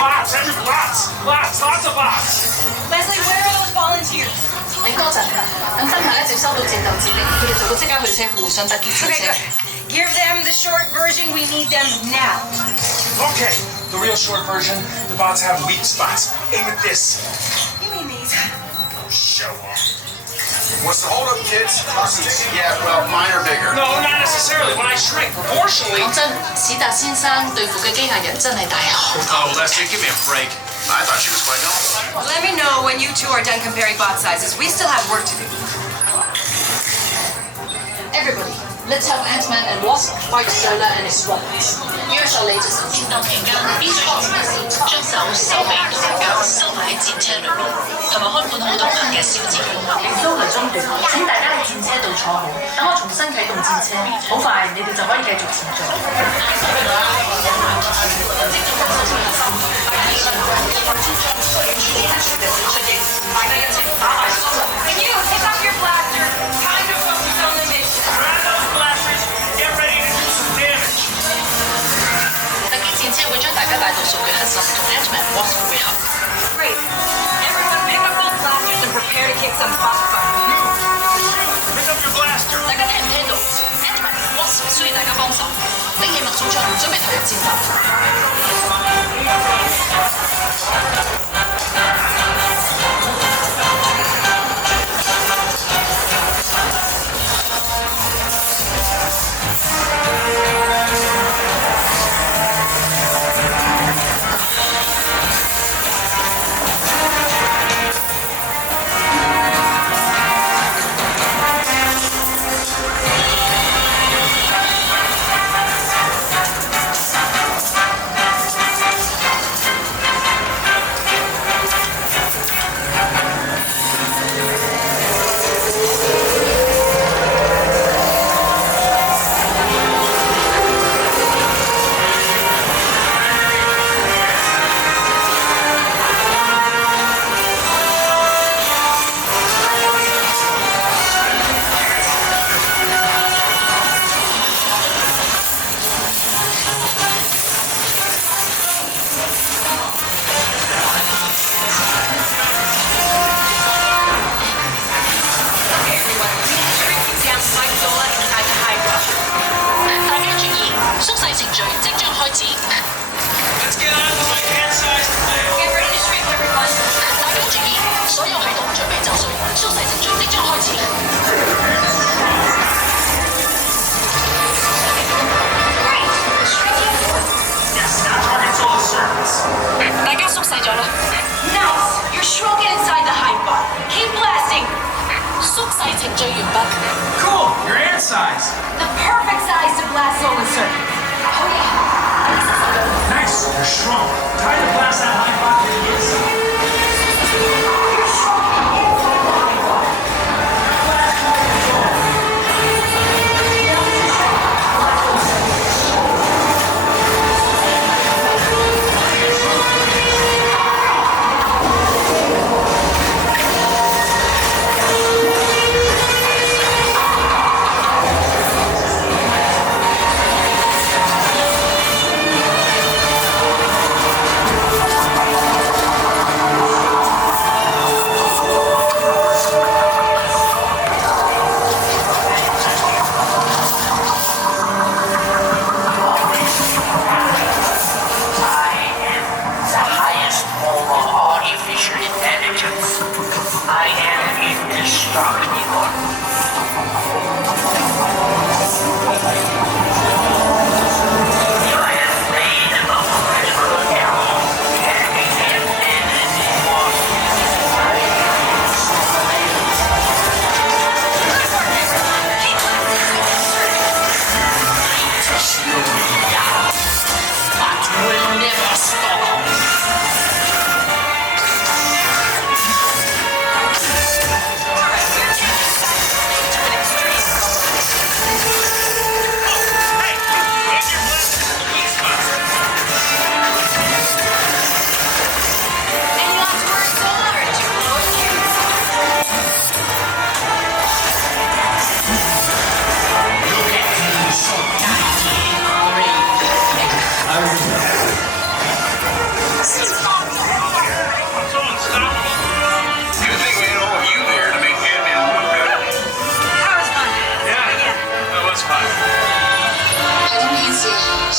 Bots, lots of bots. Leslie, where are those volunteers? 你多陣，等燈下一接收到戰鬥指令，佢哋就會即刻去車庫想搭結戰 Okay, 車。 good. Give them the short version. We need them now. Okay, the real short version. The bots have weak spots. Aim at this. You mean these? Show off. What's the holdup, kids? Yeah, well, mine are bigger. No, not necessarily. When I shrink proportionally. 講真，史達先生對付嘅機械人真係大好。Oh, Leslie, give me a break. I thought she was quite young. Let me know when you two are done comparing bot sizes. We still have work to do. Everybody, let's have Ant-Man and Wasp fight Solar and his robots. Here's our latest. 戰鬥期間 ，Beast 將手收尾同腳收埋喺戰車裏面，同埋看管好同行嘅小戰服。Solar 中段，請大家喺戰車度坐好，等我重新啟動戰車，好快你哋就可以繼續前進。And you, pick up your blaster. Time to focus on the mission. Grab those blasters. Get ready to do some damage. 特技戰車會將大家帶到數據核心，同 Ant-Man Wasp 會合。Great. Everyone pick up those blasters and prepare to kick some boss butt. Pick up your blaster. 大家聽唔聽到 ？Ant-Man Wasp 需要大家幫手，拎起密數槍，準備投入戰鬥。Let's get on with my hand-sized plan. Get ready to shrink, everyone. 大家注意，所有系統準備就緒，縮細程序即將開始。Great. Shrinking. Yes, now target's all the surface. 大家縮細咗啦， Nice. You're shrunken inside the hive bot. Keep blasting. 縮細程序完畢。Cool, you're hand-sized. The perfect size to blast solar circuits. Oh yeah. Nice, you're shrunk. Time to blast that high bot to the inside.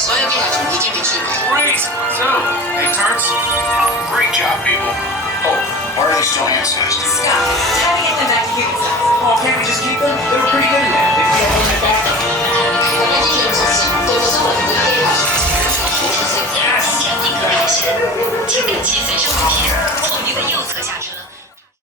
所有嘅系統已經被處理。 Great. So, hey, turns. Great job, people. Oh, why are they still answers? Stop. Time to get them back to human size. Oh, can't we just keep them? They were pretty good in that. They feel like that back. 我哋啲人之前對個生活會機械，我識 Yes. 人應該係錢，天地之死出問題。